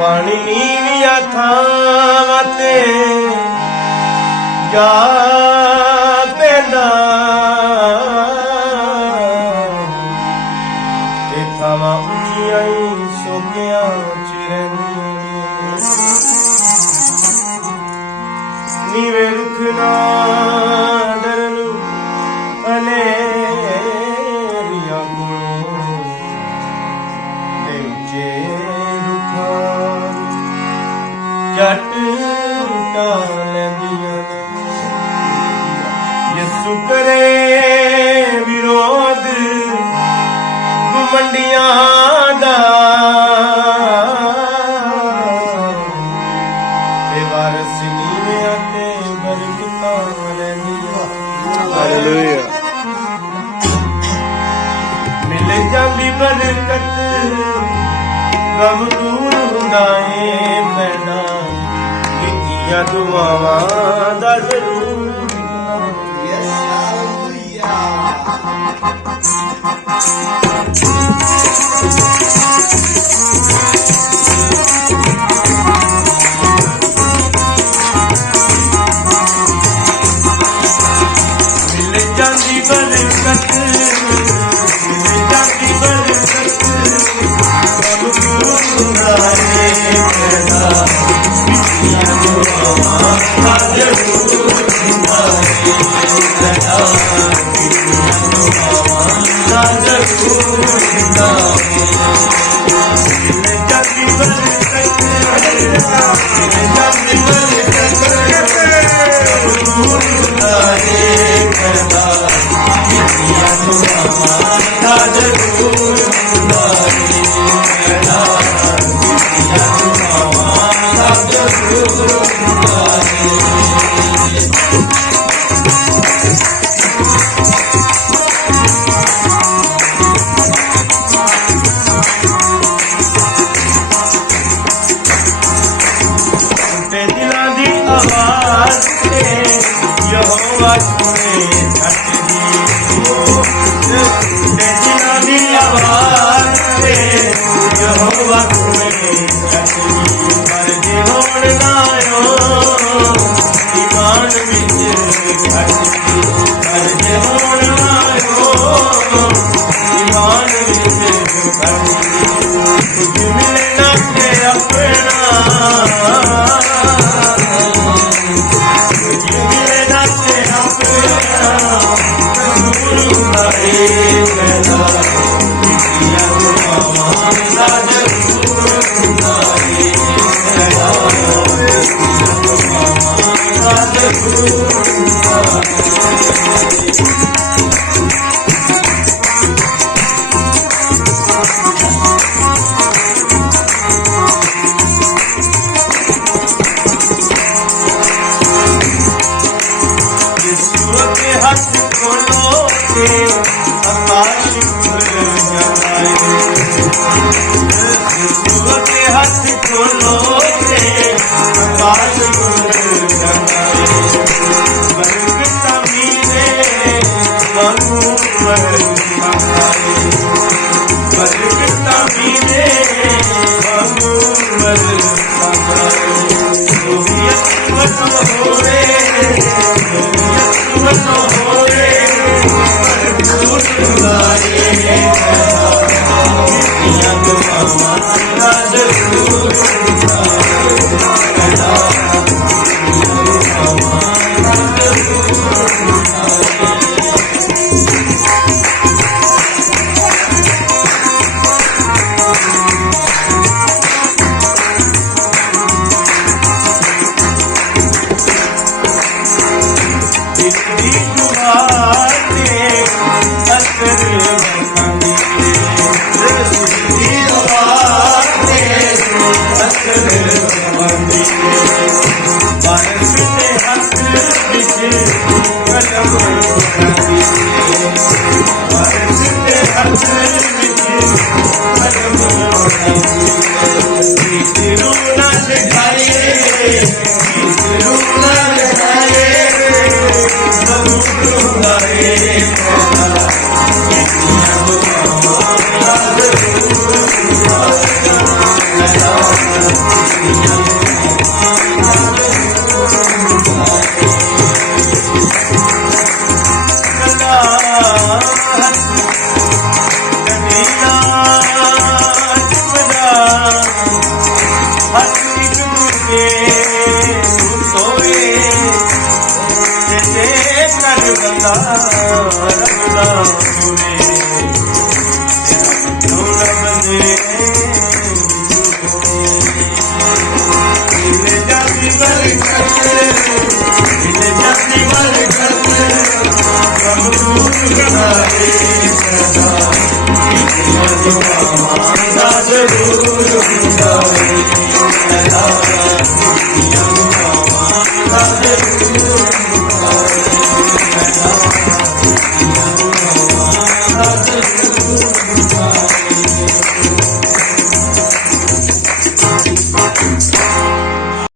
पानी नीविया थावां ते जा पैंदा ते थावां उच्चियां सोगियां च रहिंदियां नीवे रुख ना डरन हनेरियां कोलों ते उच्चे रुखां झट ढा लैंदियां यसु करे विरोध घुमंडियां दा ते वारस नीवियां ते बरकतां लैंदियां हालेलुया मिल जांदी बरकत गम दूर हुंदा है पैदा कीतियां दुआवां दा जरूर मिल जांदी बरकत गम दूर हुंदा है पैदा कीतियां दुआवां दा जरूर हुंदा है पैदा कीतियां दुआवां दा जरूर हुंदा है मिल जांदी बरकत दूर हुंदा है पैदा कीतियां दुआवां दा जरूर हुंदा है पैदा कीतियां दुआवां दा जरूर हुंदा है ते दिलां दी आवाज़ ते यहोवा सुने झट दी ते दिलां दी आवाज़ ते यहोवा सुने झट दी पर जे होण ना आयो ईमान विच घट दी पर जे होण ना आयो ईमान विच घट दी कुछ मिले ना ते अपना हाथ खोलो के आकाश खुल जाए यीशु के हाथ खोलो के आकाश खुल जाए बरकतां मिले मानू बरकतां मिले मानू बरकतां होरे Hare